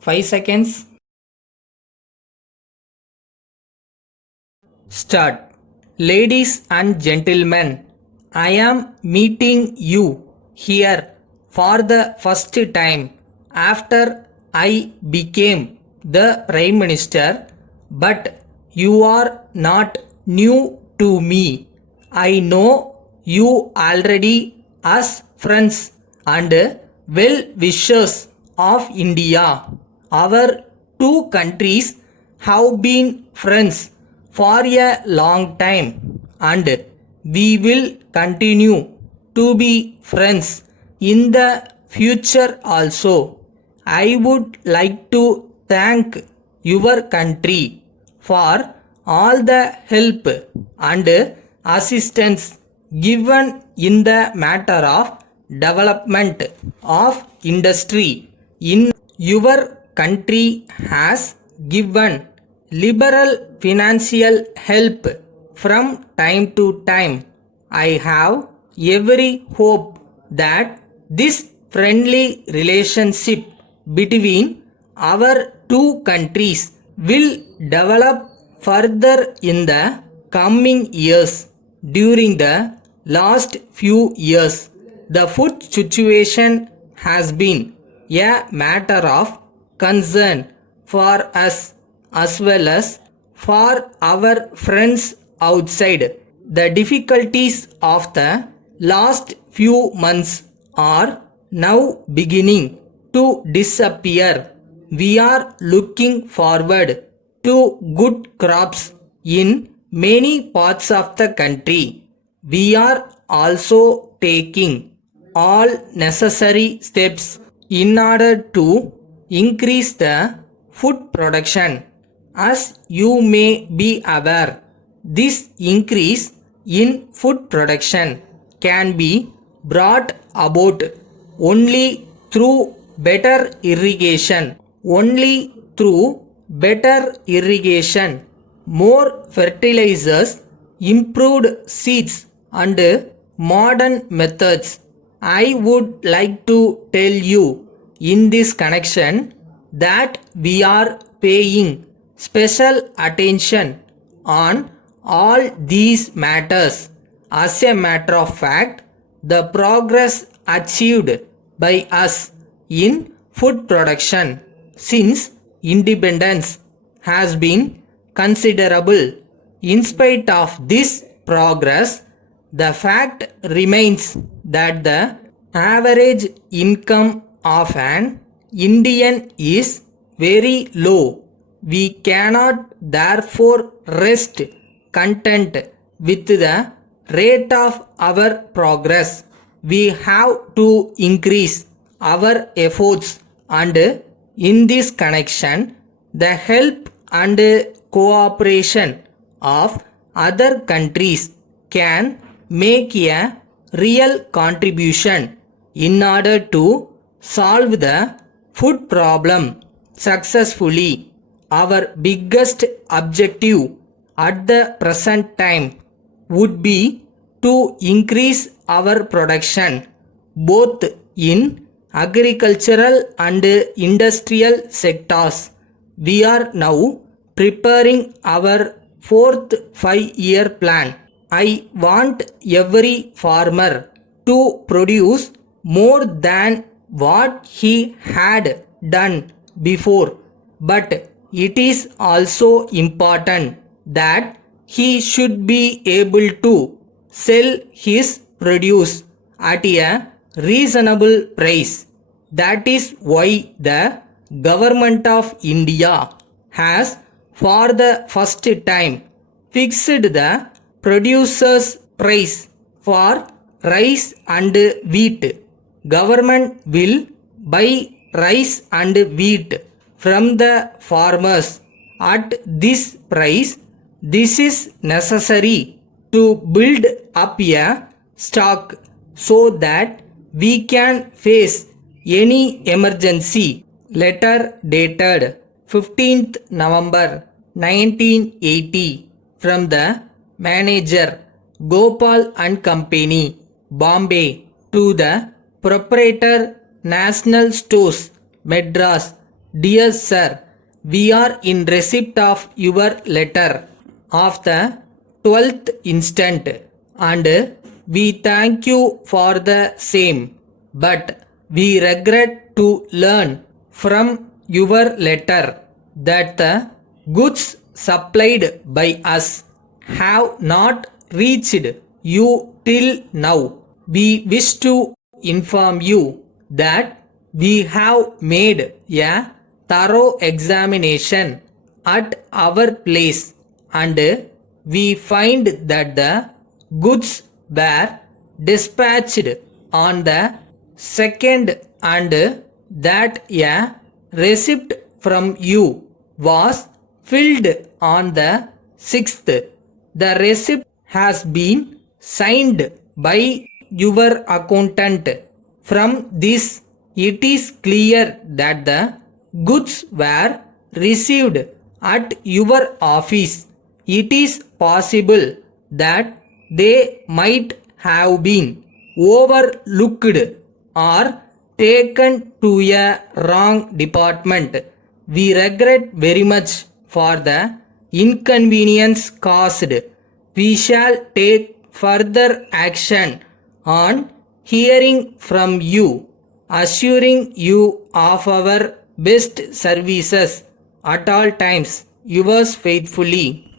5 seconds. Start. Ladies and gentlemen, I am meeting you here for the first time after I became the Prime Minister, but you are not new to me. I know you already as friends and well wishers of India. Our two countries have been friends for a long time and we will continue to be friends in the future also. I would like to thank your country for all the help and assistance given in the matter of development of industry in your country has given liberal financial help from time to time. I have every hope that this friendly relationship between our two countries will develop further in the coming years. During the last few years, the food situation has been a matter of concern for us as well as for our friends outside. The difficulties of the last few months are now beginning to disappear. We are looking forward to good crops in many parts of the country. We are also taking all necessary steps in order to increase the food production. As you may be aware, this increase in food production can be brought about only through better irrigation. Only through better irrigation, more fertilizers, improved seeds, and modern methods. I would like to tell you in this connection that we are paying special attention on all these matters. As a matter of fact, the progress achieved by us in food production since independence has been considerable. In spite of this progress, the fact remains that the average income of an Indian is very low. We cannot therefore rest content with the rate of our progress. We have to increase our efforts and in this connection the help and cooperation of other countries can make a real contribution in order to solve the food problem successfully. Our biggest objective at the present time would be to increase our production both in agricultural and industrial sectors. We are now preparing our fourth 5-year plan. I want every farmer to produce more than what he had done before, but it is also important that he should be able to sell his produce at a reasonable price. That is why the government of India has for the first time fixed the producer's price for rice and wheat. Government will buy rice and wheat from the farmers at this price. This is necessary to build up a stock so that we can face any emergency. Letter dated 15th November 1980 from the manager Gopal and Company, Bombay, to the proprietor National Stores, Madras, Dear Sir, we are in receipt of your letter of the 12th instant and we thank you for the same. But we regret to learn from your letter that the goods supplied by us have not reached you till now. We wish to inform you that we have made a thorough examination at our place and we find that the goods were dispatched on the second and that a receipt from you was filled on the 6th. The receipt has been signed by your accountant. From this, it is clear that the goods were received at your office. It is possible that they might have been overlooked or taken to a wrong department. We regret very much for the inconvenience caused. We shall take further action on hearing from you, assuring you of our best services at all times. Yours faithfully,